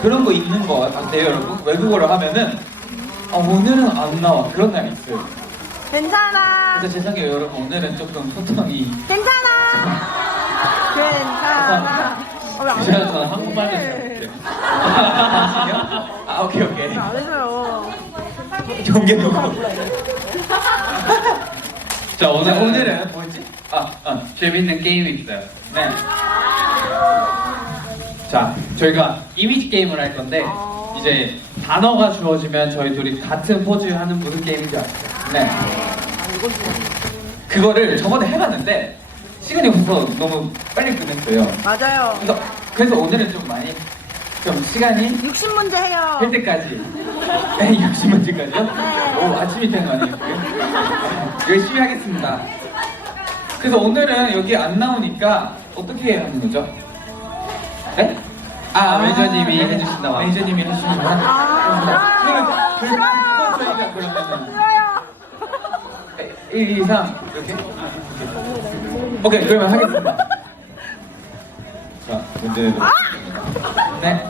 그런 거 있는 거 같아요, 여러분. 외국어를 하면은 아, 오늘은 안 나와 그런 날이 있어요. 괜찮아. 그래서 죄송해요, 여러분. 오늘은 조금 소통이 괜찮아. 괜찮아. 어, 왜안 제가 해요? 저는 한국말도 잘 네. 못해요. 아, 오케이, 오케이. 안 해줘요. 경계 놓고. 자 자, 오늘 오늘은 뭐였지? 아, 아, 재밌는 게임이 있어요. 네. 자 저희가 이미지 게임을 할 건데 어. 이제 단어가 주어지면 저희 둘이 같은 포즈 하는 무슨 게임인지 아세요? 네. 그거를 저번에 해봤는데 시간이 없어서 너무 빨리 끝냈어요. 맞아요. 그래서, 그래서 오늘은 좀 많이 좀 시간이 60문제 해요. 할 때까지 네, 60문제까지요? 네. 오 아침이 된거 아니에요? 열심히 하겠습니다. 그래서 오늘은 여기 안 나오니까 어떻게 하는 거죠? 네? 아, 매니저님이 해주신다고. 매니저님이 해주시는구나. 아, 그러면 그-. 그건 저희가 그러면은 싫어요. 1, 2, 3 이렇게? 오케이 그러면 하겠습니다 자 문제 네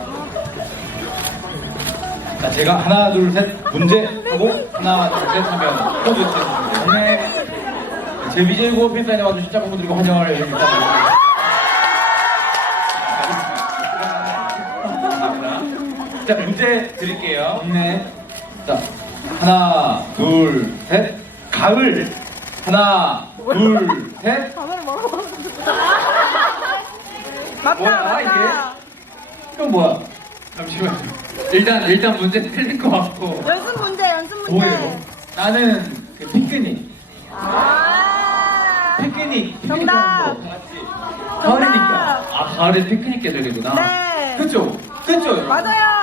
자 제가 하나 둘 셋 문제 하고 하나 둘 셋 하면 포즈 치는 네. 제 구호 필사에 와주신 짝꿍분들과 환영을 해드립니다. 자 문제 드릴게요. 네. 자 하나 둘 셋 가을 하나 둘 셋. 전화를 뭐라고 맞다, 뭐야, 맞다. 이게? 이건 뭐야? 잠시만요. 일단 일단 문제 틀린 것 같고 연습 문제, 연습 문제. 뭐예요? 나는 그 피크닉 아. 피크닉 피크닉 정답. 하는 거 같이 가을이니까 아 가을에 피크닉 계절이구나. 네. 그쵸? 그쵸? 맞아요.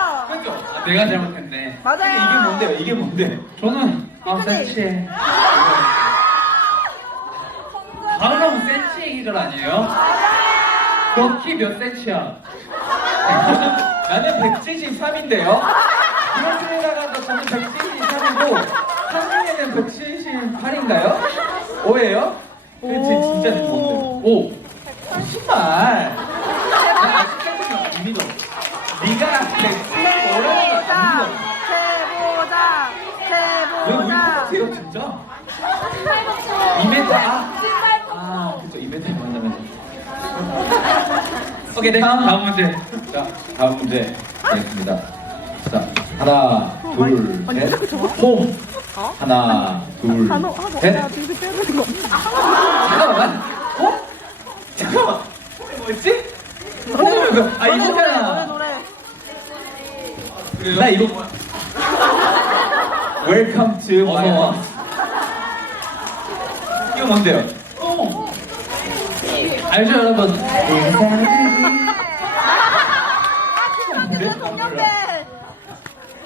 아, 내가 잘못했네. 맞아요. 근데 이게 뭔데요? 이게 뭔데? 저는 아 피크닉. 센치해. 가을하면 센치의 계절 아니에요? 너키몇 센치야? 나는 173인데요. 브라질에다가도 저는 173이고 한국에는 178인가요? 오예요? 그 진- 진짜 뭔데? 오. 거짓말. 나 아직까지는 안 믿어. 네가 왜 우리. 똑같아요 진짜? 2m 아, 아 그쵸 2m 만나면서 오케이 네 다음 다음 문제. 자 다음 문제 가겠습니다 자 하나 둘 셋홈 어? 하나 단어 하고 둘셋 내가 뒤를 빼는 거. 잠깐만 어? 잠깐만 뭐였지? 홈은 아 노래, 노래, 이거잖아 노래. 나 이거 웰컴 투 어서 마이 와. 이거 뭔데요? 어. 알죠 여러분? 내 동년배.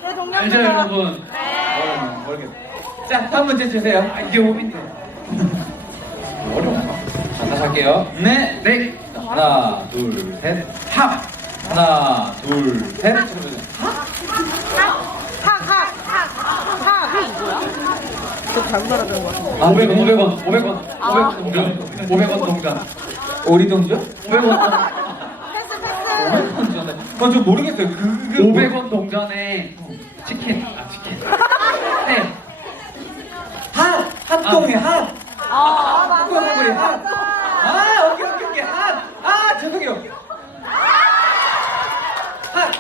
내 동년배. 알죠 여러분? 모르겠네, 모르겠네. 자, 다음 문제 주세요. 아, 이게 홈인데. 어려워. 자, 다시 할게요. 네, 네. 자, 하나, 둘, 셋. 합. 하나, 둘, 셋. 저 잘못 알아듣는 것 같은데. 500원, 500원, 500원, 아. 500원 동전, 500원 동전, 오리동죠? 500원, 패스, 패스. 500원 전에. 어, 저 모르겠어요. 그, 그, 500원 동전에 치킨, 아 치킨. 네, 핫! 핫동이 핫! 아, 맞아. 핫동이 핫! 아, 오케이, 오케이, 오케이. 핫! 아, 죄송해요. 핫!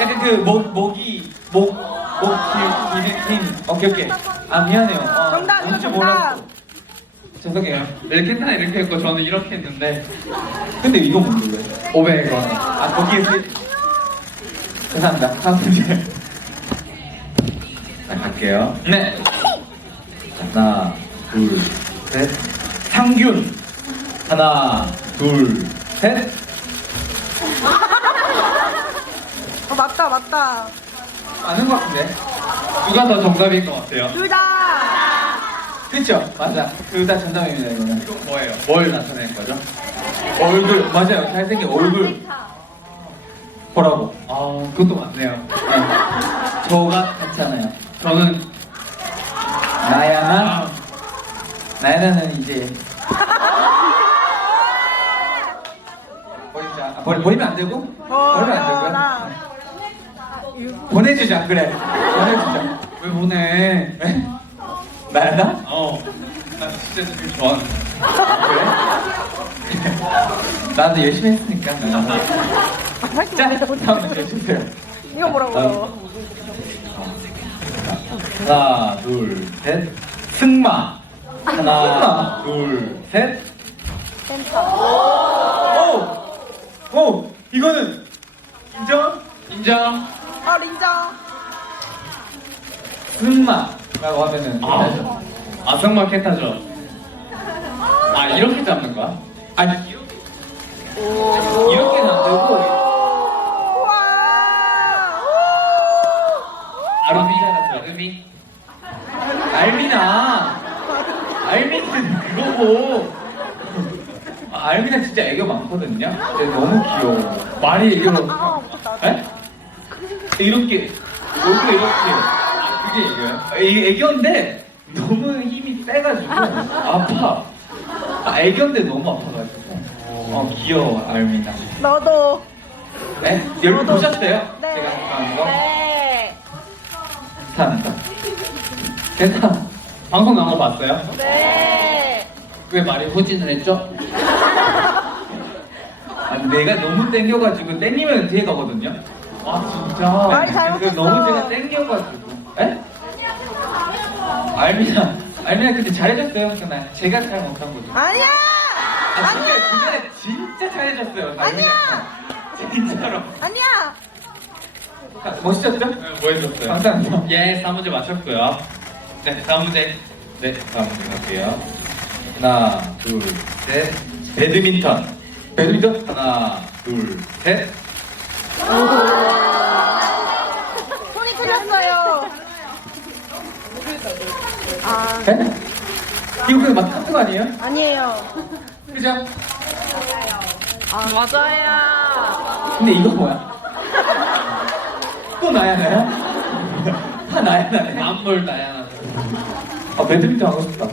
약간 그, 목, 목이, 목, 목, 힘. 오케이, 오케이. 아, 미안해요. 어, 정답, 뭔지 정답. 몰랐어. 죄송해요. 멜킨타 이렇게 했고 저는 이렇게 했는데 근데 이거 뭔데, 왜? 500원. 아, 거기에 그... 죄송합니다. 다음 문제. 자, 갈게요. 네. 하나, 둘, 셋. 상균. 하나, 둘, 셋. 어, 맞다, 맞다. 아는 것 같은데. 누가 더 정답일 것 같아요? 둘 다. 그쵸? 맞아. 둘 다 정답입니다, 이거는. 이건 뭐예요? 뭘 나타낼 거죠? 얼굴, 맞아요. 잘생긴 얼굴 보라고. 아, 그것도 맞네요. 네. 저가 같잖아요. 저는 나야나, 나야나는 이제 버리자. 아, 버리, 버리면 안 되고? 어, 버리면 안 되고요? 나. 보내주자, 그래. 보내주자. 왜 보내? 네? 나야, 나? 어. 나 진짜 지금 좋아하는. 그래? 나도 열심히 했으니까. 자, 다음 문제 주세요. 이거 뭐라고요? 하나, 둘, 셋. 승마. 하나, 둘, 셋. 오! 오! 이거는 인정? 인정. 아, 린정. 승마라고 하면은 아, 아 승마 캔타죠. 아 이렇게 잡는 거야? 아니 이렇게 이렇게는 안 되고 우와. 아름이 잘했어. 아름이. 알미나 알미는 그거고 아, 알미나 진짜 애교 많거든요 근데 너무 귀여워 말이 애교로 아? 이렇게 여기 이렇게 아, 그게 애교야? 이 애교인데 너무 힘이 세가지고 아파 아, 애교인데 너무 아파가지고 어 귀여워 알미나 너도. 네? 여러분 보셨어요? 네. 제가 하는 거? 네. 괜찮다 괜찮아 방송 나온 거 봤어요? 네. 왜 말이 후진을 했죠? 아니, 내가 너무 땡겨가지고 땡기면 뒤에 가거든요. 아 진짜. 말이 잘못했어. 너무 제가 땡겨가지고. 에? 알미나, 알미나 근데 잘해줬어요. 그날 제가 잘 못한 거죠. 아니야! 아 진짜 그날에 진짜 잘해줬어요. 알미나. 진짜로. 아니야! 아, 멋있었죠? 네, 뭐 해줬어요? 감사합니다. 예, 4문제 맞췄고요. 네, 다음 문제. 네, 다음 문제 갈게요. 하나, 둘, 셋. 배드민턴. 배드민턴? 하나, 둘, 셋. 손이 틀렸어요. 아, 에? 이거 그냥 막 타투 아니에요? 아니에요. 그죠? 아, 맞아요. 근데 이거 뭐야? 또 나야 나야? 다 나야 나야? 만물 다양한. 아 배드민턴 하고 싶다.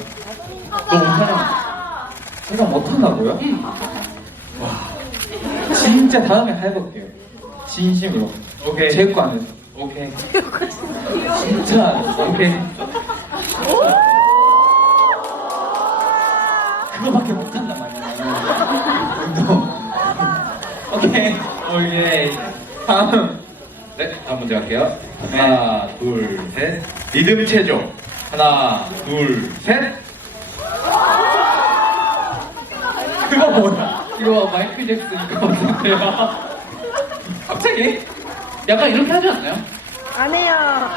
너 못하잖아. 제가 못한다고요? 와 진짜 다음에 해볼게요. 진심으로. 오케이. 제거 안에서. 오케이. 진짜 오케이. 그거밖에 못한단 말이야. 운동. 오케이. 오케이. 다음. 네, 다음 문제 갈게요. 하나, 둘, 셋. 리듬 체조. 하나, 둘, 셋. 그거 뭐야? 이거 마이클 잭슨 이거 같은데요? 갑자기? 약간 이렇게 하지 않나요? 안 해요.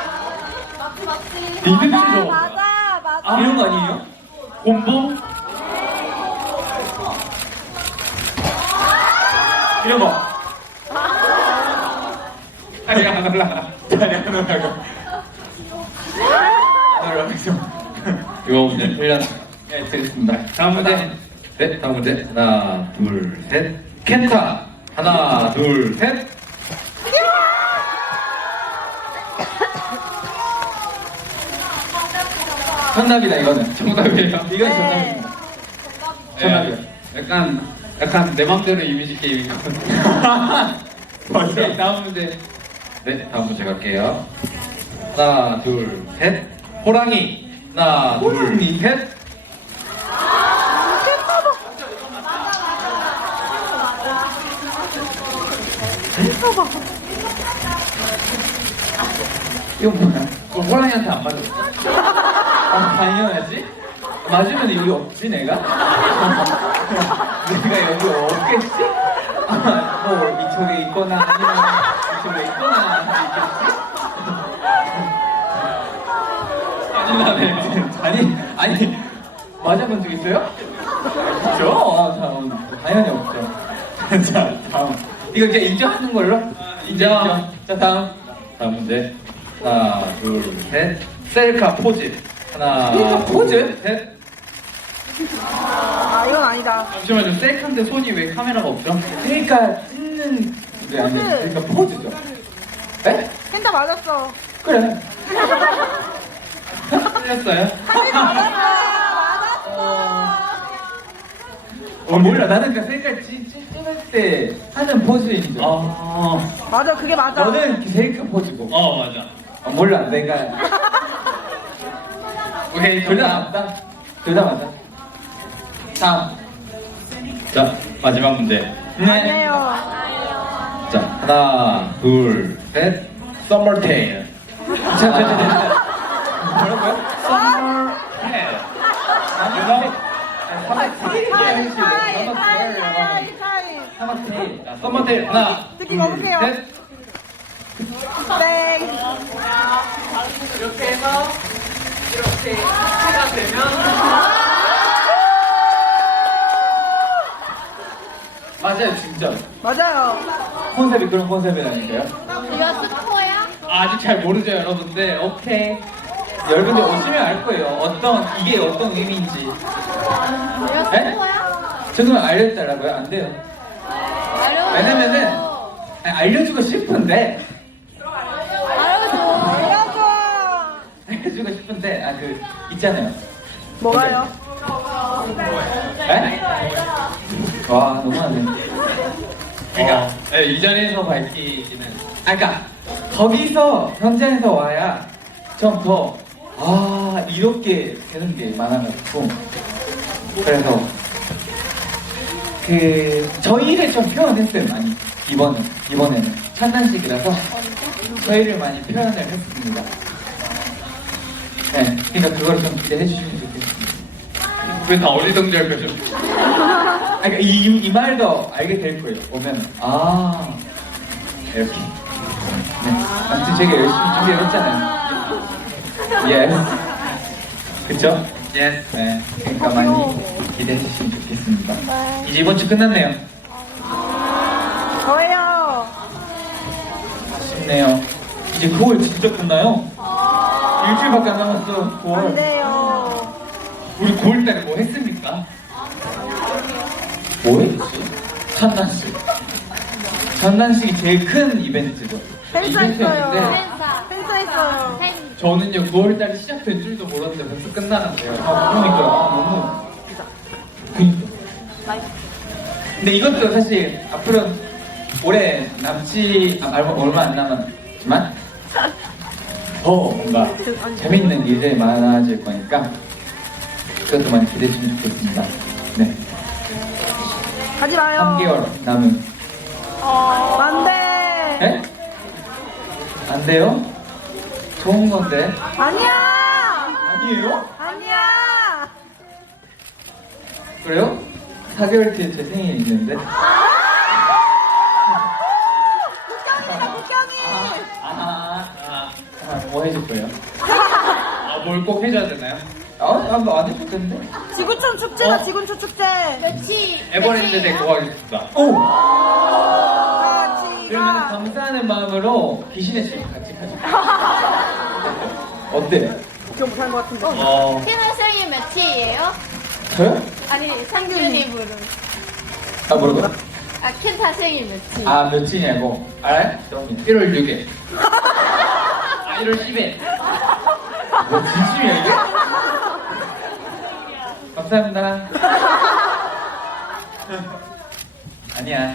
리듬 맞아, 체조. 맞아, 맞아. 아, 이런 거 아니에요? 곰보? 이런 거. 다리 안 올라가. 다리 안 올라가. 안 올라가죠. 이거 문제 틀렸네. 네, 드리겠습니다. 다음 문제. 네, 다음 문제. 하나, 둘, 셋. 켄타. 하나, 둘, 셋. 정답이다, 이거는. 정답이에요. 이건 네. 정답입니다. 정답이요. 약간, 약간 내 맘대로 이미지 게임이거든요. 오케이, 다음 문제. 네, 다음 문제 갈게요. 하나, 둘, 셋. 호랑이. 하나, 둘? 셋. 이거 뭐야? 그 호랑이한테 안 맞았어. 아, 당연하지? 맞으면 여기 없지, 내가? 내가 여기 없겠지? 아, 뭐, 이쪽에 있거나, 아니면 이쪽에 있거나, 짜증나네. 아니, 아니, 맞아본 적 있어요? 없죠? 아, 자, 당연히 없죠. 자, 다음. 이거 이제 인정하는 걸로? 인정. 자, 다음. 다음 문제. 하나, 둘, 셋. 셀카 포즈. 하나, 셀카 둘, 포즈? 셋. 아, 이건 아니다. 잠시만요. 셀카인데 손이 왜 카메라가 없죠? 그러니까 찍는 게 아니라 포즈. 그러니까 포즈죠. 에? 펜타 맞았어. 그래. 틀렸어요? 맞았어. 맞았어. 어, 몰라. 나는 그 색깔 찌, 찌, 찌를 때 하는 포즈인 줄. 알아. 어, 맞아, 그게 맞아. 너는 그 쉐이크 포즈고. 어 맞아. 어, 몰라. 내가. 오케이 둘 다. 맞다. 둘 다 맞아. 다음. 자 마지막 문제. 아니에요. 자 하나 둘 셋. 썸머테일. 자, 자, 자, 자, 자. 뭐라고요? 썸머테일. 하이, 하이, 하이, 하이, 하이. 사막테일. 자 썸머테일 하나 듣기 먹으세요. 셋. 땡. 이렇게 해서 이렇게 해가 되면 맞아요 진짜 맞아요. 컨셉이 그런 컨셉이라니까요 이거 스포야? 아직 잘 모르죠 여러분들. 오케이. 여러분들 오시면 알 거예요 어떤 이게 어떤 의미인지 이거 네? 스포야? 저는 알려달라고요? 안 돼요 알려줘. 왜냐면은 아니, 알려주고 싶은데 알려줘. 알려주고 싶은데 아 그 있잖아요 뭐가요? 에? 와 너무하네 그러니까 네, 이 자리에서 밝히기는 아, 그러니까 거기서 현장에서 와야 좀 더 아 이렇게 되는 게 많아가지고 그래서 그 저희를 좀 표현했어요 많이 이번 이번에는 찬단식이라서 저희를 많이 표현을 했습니다. 네, 그러니까 그걸 좀 기대해 주시면 좋겠습니다. 왜다 어리둥절 거죠? 아, 그러니까 이, 이 말도 알게 될 거예요. 오면 아 이렇게. 네. 아무튼 제가 열심히 준비했잖아요. 예. 그쵸? 예. 네. 그러니까 많이 기대해 주시면 좋겠습니다. 이제 이번 주 끝났네요. 저예요. 아쉽네요. 이제 9월 진짜 끝나요? 일주일밖에 안 남았어. 안 9월. 돼요. 우리 9월 달에 뭐 했습니까? 뭐 했지? 찬단식. 찬단식이 제일 큰 이벤트죠. 팬사 했어요. 팬사. 팬사 했어요. 팬. 저는요 9월달이 시작된 줄도 몰랐는데 벌써 끝나는데요. 아, 그러니까. 아, 너무. 그니까. 근데 이것도 사실 앞으로 올해 남지, 아, 얼마, 얼마 안 남았지만, 더 뭔가 재밌는 일들이 많아질 거니까, 그것도 많이 기대해 주면 좋겠습니다. 네. 가지 마요. 3개월 남은. 안 돼. 네? 안 돼요? 좋은 건데. 아니야. 아니에요? 아니야. 그래요? 4개월 뒤에 제 생일이 있는데. 뭐 해줄 거예요? 아 뭘 꼭 해줘야 되나요? 아, 한번 안 해줄 텐데. 지구촌 축제다, 어? 지구촌 축제. 며칠. 에버랜드 대 며칠이에요? 고하겠습니다. 오! 같이 그러면 가. 감사하는 마음으로 귀신의 집 같이 가자. 어때? 기억 못하는 것 같은데. 어 태나 생일 며칠이에요? 저요? 아니 상균이 부른. 아, 뭐라고요? 아 켄타 생일 며칠? 아, 며칠이냐고. 알아요? 1월 6일. 아 1월 10일. 뭐, 진심이야, 이게? 감사합니다. 아니야.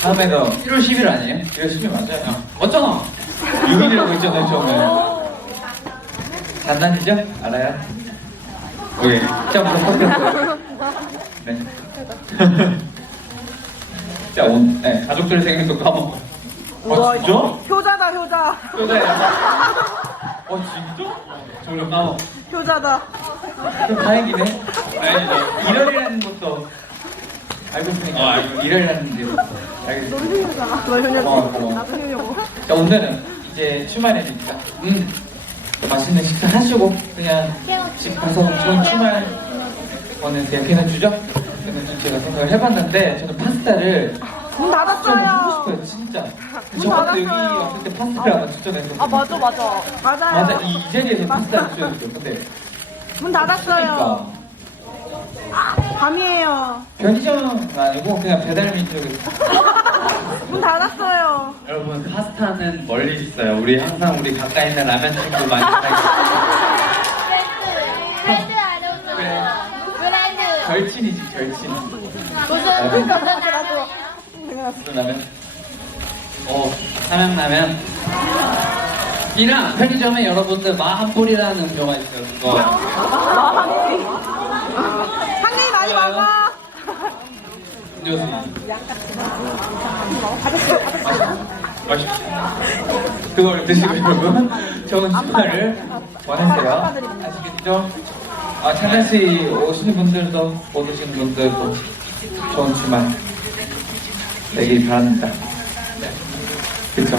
다음에도 1월 10일 아니에요? 1월 10일 맞아요. 맞잖아. 6일이라고 했잖아요, 처음에. 장난이죠? 알아요? 오케이. 자. 네. 자, 오늘, 네. 가족들 생일도 까먹고. 아, 진짜? 효자다, 효자. 효자야. 어, 진짜? 저를 까먹고. 효자다. 그럼 다행이네. 다행이다. 1월이라는 것도 알고 있으니까. 어, 알고. 1월이라는 게 알겠습니다. 너도 효녀잖아. 너. 어, 고마워. 나도 효녀고. 자, 오늘은 이제 주말이니까. 음. 또 맛있는 식사 하시고, 그냥 집 가서 좋은 주말 보내세요. 걔는 주죠? 좀 제가 생각을 해봤는데, 저는 파스타를 문 닫았어요. 싶어요, 진짜. 문 저번에 여기 닫았어요. 왔을 때 파스타를 하나 추천했었는데. 아, 맞아, 맞아. 맞아요. 맞아, 이, 이 자리에서 파스타를 추천했죠. 근데, 문 그러니까. 닫았어요. 밤이에요. 편의점 아니고, 그냥 배달민 쪽에서. 문 닫았어요. 여러분 파스타는 멀리 있어요. 우리 항상 우리 가까이 있는 라면 친구 많이. 브랜드. 알려줘. 브랜드. 절친이지, 열심히. 무슨 무슨 나도 그러면 어, 삼양라면. 이랑 편의점에 여러분들 마한뿌리라는 음료가 있어요. 그거. 상민이 많이 먹어. 음료수. 맛있 그걸 드시고 여러분 좋은 주말을 보내세요. 아시겠죠? 아, 창간씨 오시는 분들도 못 오시는 분들도 좋은 주말 되길 바랍니다. 네. 그쵸?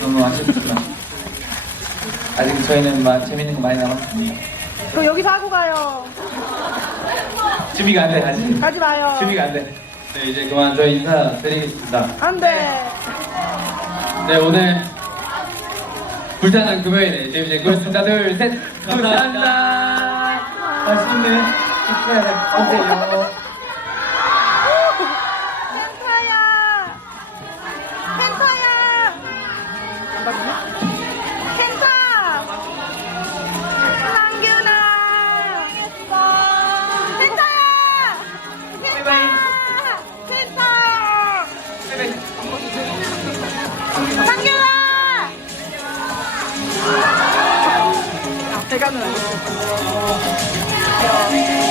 너무 아쉽지만 아직 저희는 마, 재밌는 거 많이 남았습니다. 그 여기서 하고 가요. 준비가 안 돼, 아직. 가지 마요. 준비가 안 돼. 네, 이제 그만 저 인사드리겠습니다. 안 돼. 네, 오늘 불타는 금요일에 재밌게 고맙습니다. 둘, 셋. 감사합니다. 맛있는 식사 하세요. 제가 는